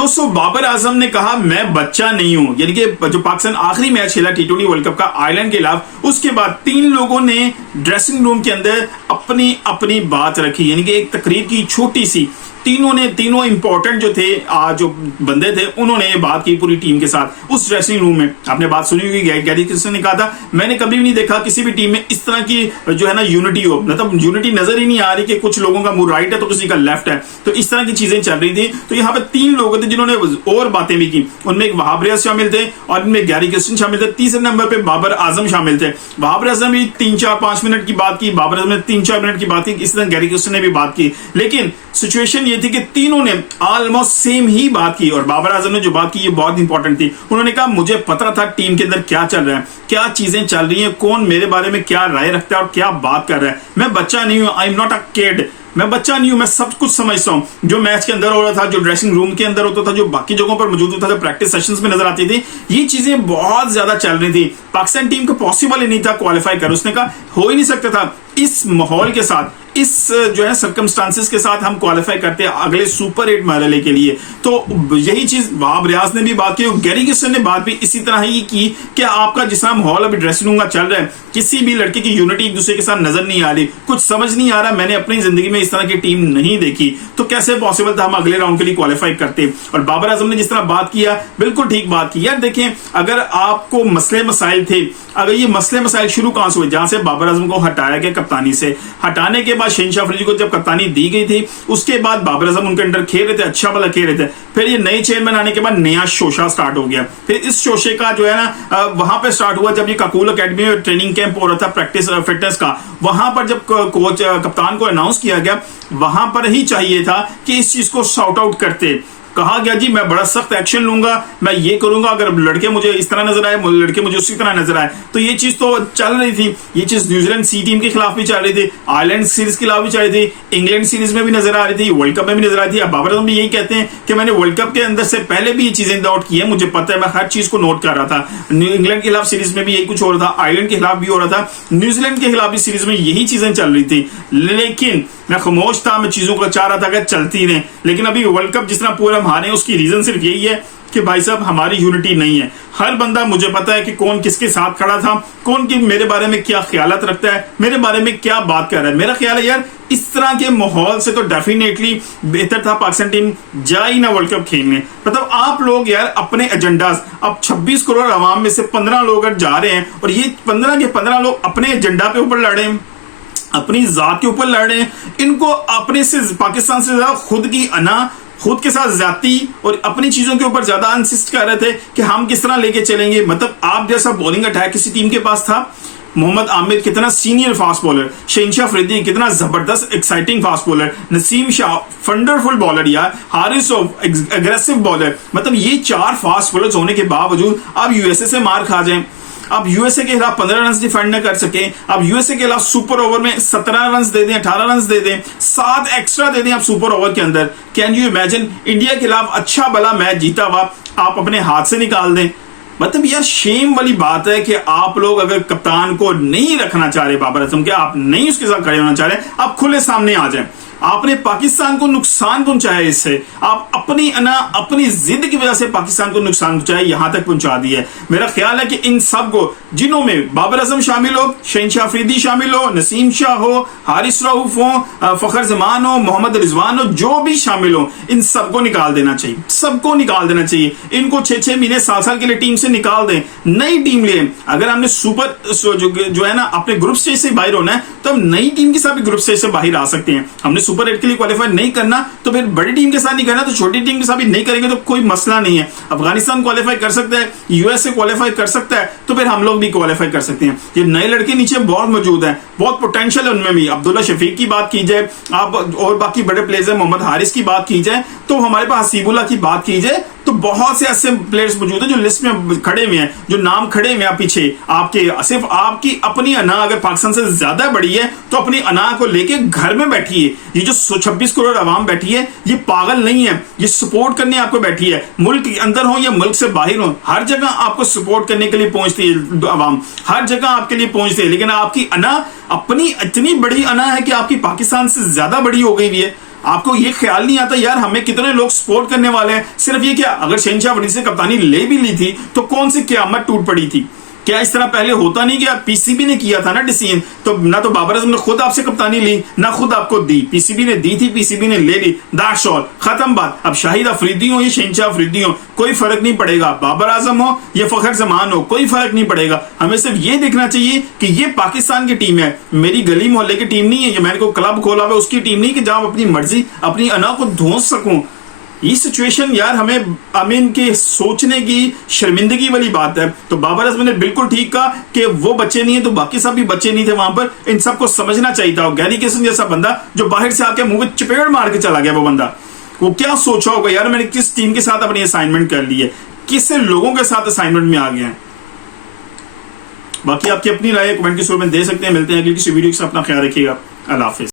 दोस्तों बाबर आजम ने कहा मैं बच्चा नहीं हूं, यानी कि जो पाकिस्तान आखिरी मैच खेला T20 वर्ल्ड कप का आयरलैंड के खिलाफ, उसके बाद तीन लोगों ने ड्रेसिंग रूम के अंदर अपनी अपनी बात रखी, यानी कि एक तकरीर की छोटी सी, तीनों इंपॉर्टेंट जो थे जो बंदे थे उन्होंने ये बात की पूरी टीम के साथ उस ड्रेसिंग रूम में। आपने बात सुनी होगी, गैरी किर्स्टन ने कहा था मैंने कभी भी नहीं देखा किसी भी टीम में इस तरह की जो है ना यूनिटी हो, मतलब यूनिटी नजर ही नहीं आ रही कि कुछ लोगों का मुंह राइट है तो किसी का लेफ्ट है, तो इस तरह की चीजें चल रही थी। तो यहाँ पे तीन लोग थे जिन्होंने और बातें भी की, उनमें एक वहाब रियाज शामिल थे और इनमें गैरी किर्स्टन शामिल थे, तीसरे नंबर पे बाबर आजम शामिल थे। बाबर आजम भी 3-4-5 मिनट की बात की, बाबर आजम ने 3-4 मिनट की बात की, इस तरह गैरी किर्स्टन ने भी बात की, लेकिन सिचुएशन ये थी कि तीनों ने ऑलमोस्ट सेम ही बात की। और बाबर आजम ने जो बात की ये बहुत इंपॉर्टेंट थी, उन्होंने कहा मुझे पता था टीम के अंदर क्या चल रहा है, क्या चीजें चल रही हैं, कौन मेरे बारे में क्या राय रखता है और क्या बात कर रहा है। मैं बच्चा नहीं हूं, I am not a kid, मैं बच्चा नहीं हूं, मैं सब कुछ समझता हूं। जो मैच के अंदर हो रहा था, जो ड्रेसिंग रूम के अंदर होता था, जो बाकी जगहों पर मौजूद होता था, प्रैक्टिस सेशंस में नजर आती थी, ये चीजें बहुत ज्यादा चल रही थी। पाकिस्तान टीम को पॉसिबल ही नहीं था क्वालिफाई कर, उसने कहा हो ही नहीं सकता था इस माहौल के साथ, इस जो है सर्कमस्टांसेस के साथ हम क्वालिफाई करते हैं अगले सुपर 8 मरहले के लिए। तो यही चीज वहाब रियाज ने भी बात की और गैरी किर्स्टन ने बात भी इसी तरह ही की कि आपका जिस तरह माहौल अभी ड्रेसिंग रूम का चल रहा है, किसी भी लड़के की यूनिटी एक दूसरे के साथ नजर नहीं आ रही, कुछ समझ नहीं आ रहा, मैंने अपनी जिंदगी में इस तरह की टीम नहीं देखी, तो कैसे पॉसिबल था हम अगले राउंड के लिए क्वालिफाई करते। और बाबर आजम ने जिस तरह बात किया, बिल्कुल ठीक बात की। यार देखें, अगर आपको मसले मसाइल थे, अगर ये मसले मसाइल शुरू कहां से हुए, जहां से बाबर आजम को हटाया गया कप्तानी से, हटाने के बाद शहनशाह अफरीदी को जब कप्तानी दी गई थी, उसके बाद बाबर आजम उनके अंडर खेल रहे थे, अच्छा भला खेल रहे थे, फिर ये नए चेयरमैन आने के बाद नया शोशा स्टार्ट हो गया। फिर इस शोशे का जो है ना वहां पे स्टार्ट हुआ जब ये काकूल अकेडमी में ट्रेनिंग कैंप हो रहा था प्रैक्टिस फिटनेस का, वहां पर जब कोच कप्तान को अनाउंस किया गया, वहां पर ही चाहिए था कि इस चीज को सॉर्ट आउट करते। कहा गया जी मैं बड़ा सख्त एक्शन लूंगा, मैं ये करूंगा, अगर लड़के मुझे इस तरह नजर आए, लड़के मुझे उसी तरह नजर आए। तो ये चीज तो चल रही थी, ये चीज न्यूजीलैंड सी टीम के खिलाफ भी चल रही थी, आयरलैंड सीरीज के खिलाफ भी चल रही थी, इंग्लैंड सीरीज में भी नजर आ रही थी, वर्ल्ड कप में भी नजर आ रही थी। अब बाबर आजम भी यही कहते हैं कि मैंने वर्ल्ड कप के अंदर से पहले भी ये चीजें नोट की है, मुझे पता है, मैं हर चीज को नोट कर रहा था। इंग्लैंड के खिलाफ सीरीज में भी यही कुछ हो रहा था, आयरलैंड के खिलाफ भी हो रहा था, न्यूजीलैंड के खिलाफ भी सीरीज में यही चीजें चल रही थी, लेकिन मैं खामोश था, मैं चीजों को चाह रहा था कि चलती रहे। लेकिन अभी वर्ल्ड कप जिस तरह पूरा हम हारे, उसकी रीजन सिर्फ यही है कि भाई साहब हमारी यूनिटी नहीं है। हर बंदा, मुझे पता है कि कौन किसके साथ खड़ा था, कौन की मेरे बारे में क्या ख्यालात रखता है, मेरे बारे में क्या बात कर रहा है। मेरा ख्याल है यार इस तरह के माहौल से तो डेफिनेटली बेहतर था पाकिस्तान टीम जा ही ना वर्ल्ड कप खेलने। मतलब आप लोग यार अपने एजेंडाज, अब 26 करोड़ आवाम में से 15 लोग अगर जा रहे हैं और ये 15 के 15 लोग अपने एजेंडा पे ऊपर लड़ रहे हैं, अपनी जात के ऊपर लड़ रहे हैं, इनको अपने से पाकिस्तान से ज्यादा खुद की अना, खुद के साथ जाती और अपनी चीजों के ऊपर ज्यादा इंसिस्ट कर रहे थे कि हम किस तरह लेके चलेंगे। मतलब आप जैसा बॉलिंग अटैक किसी टीम के पास था, मोहम्मद आमिर कितना सीनियर फास्ट बॉलर, शहनशाह अफरीदी कितना जबरदस्त exciting fast bowler, Naseem Shah wonderful bowler यार, हारिस एग्रेसिव बॉलर, मतलब ये 4 फास्ट बॉलर्स होने के बावजूद आप यूएसए से मार खा जाएं, आप यूएसए के खिलाफ 15 रन डिफेंड न कर सके, आप यूएसए के खिलाफ सुपर ओवर में 17 रन दे दें, 18 रन दे दें, 7 एक्स्ट्रा दे दें आप सुपर ओवर के अंदर। कैन यू इमेजिन, इंडिया के खिलाफ अच्छा भला मैच जीता हुआ आप अपने हाथ से निकाल दें। मतलब यार शेम वाली बात है कि आप लोग अगर कप्तान को नहीं रखना चाह रहे, बाबर आजम के, आप नहीं उसके साथ खड़े होना चाह रहे, आप खुले सामने आ जाएं। आपने पाकिस्तान को नुकसान पहुंचाया, इससे आप अपनी जिद की वजह से पाकिस्तान को नुकसान पहुंचाया, यहां तक पहुंचा दिया है। मेरा ख्याल है कि इन सब को, जिन्हों में बाबर आजम शामिल हो, शहनशाह अफरीदी शामिल हो, नसीम शाह हो, हारिस रऊफ हो, फखर जमान हो, मोहम्मद रिजवान हो, जो भी शामिल हो, इन सबको निकाल देना चाहिए, सबको निकाल देना चाहिए। इनको 6-6 महीने, साल के लिए टीम से निकाल दें, नई टीम ले। अगर हमने सुपर जो है ना अपने ग्रुप स्टेज से बाहर होना है, तो हम नई टीम के साथ भी ग्रुप स्टेज से बाहर आ सकते हैं। हमने सुपर 8 के लिए क्वालिफाई नहीं करना तो फिर बड़ी टीम के साथ नहीं करना, तो छोटी टीम के साथ भी नहीं करेंगे तो कोई मसला नहीं है। अफगानिस्तान क्वालिफाई कर सकता है, यूएसए क्वालिफाई कर सकता है, तो फिर हम लोग भी क्वालिफाई कर सकते हैं। ये नए लड़के नीचे बहुत मौजूद हैं, बहुत पोटेंशियल है उनमें भी। अब्दुल्ला शफीक की बात की जाए, आप और बाकी बड़े प्लेयर्स हैं, मोहम्मद हारिस की बात की जाए, तो हमारे पास हसीबुल्लाह की बात की जाए, तो बहुत से ऐसे प्लेयर्स मौजूद हैं जो लिस्ट में खड़े हुए हैं, जो नाम खड़े हुए हैं पीछे आपके। सिर्फ आपकी अपनी अना अगर पाकिस्तान से ज्यादा बड़ी है तो अपनी अना को लेके घर में बैठिए। ये जो 26 करोड़ आवाम बैठी है, ये पागल नहीं है, ये सपोर्ट करने आपको बैठी है। मुल्क के अंदर हो या मुल्क से बाहर हो, हर जगह आपको सपोर्ट करने के लिए पहुंचती है आवाम, हर जगह आपके लिए पहुंचती है। लेकिन आपकी अना, अपनी इतनी बड़ी अना है कि आपकी पाकिस्तान से ज्यादा बड़ी हो गई है। आपको ये ख्याल नहीं आता यार हमें कितने लोग सपोर्ट करने वाले हैं, सिर्फ ये क्या अगर शहनशाह वरीद से कप्तानी ले भी ली थी तो कौन सी क़यामत टूट पड़ी थी? क्या इस तरह पहले होता नहीं? क्या पीसीबी ने किया था ना डिसीजन, तो ना तो बाबर आजम ने खुद आपसे कप्तानी ली ना खुद आपको दी, पीसीबी ने दी थी, पीसीबी ने ले ली, दैट्स ऑल, खत्म बात। अब शाहिद अफरीदी हो या शहनशाह अफरीदी हो कोई फर्क नहीं पड़ेगा, बाबर आजम हो या फखर जमान हो कोई फर्क नहीं पड़ेगा। हमें सिर्फ ये देखना चाहिए कि ये पाकिस्तान की टीम है, मेरी गली मोहल्ले की टीम नहीं है, ये मैंने को क्लब खोला हुआ उसकी टीम नहीं कि जहां अपनी मर्जी अपनी अना को धोस सकूं। ये सिचुएशन यार हमें अमीन के सोचने की शर्मिंदगी वाली बात है। तो बाबर आजम ने बिल्कुल ठीक कहा कि वो बच्चे नहीं है तो बाकी सब भी बच्चे नहीं थे वहां पर, इन सबको समझना चाहिए था। गैरी किसन जैसा बंदा जो बाहर से आके मुंह में चपेड़ मार के चला गया, वो बंदा वो क्या सोचा होगा यार मैंने किस टीम के साथ अपनी असाइनमेंट कर ली है, किस लोगों के साथ असाइनमेंट में आ गया है। बाकी आपकी अपनी राय कमेंट के सूर में दे सकते हैं। मिलते हैं अगली किसी वीडियो के साथ, अपना ख्याल रखिएगा। अल्लाह हाफिज।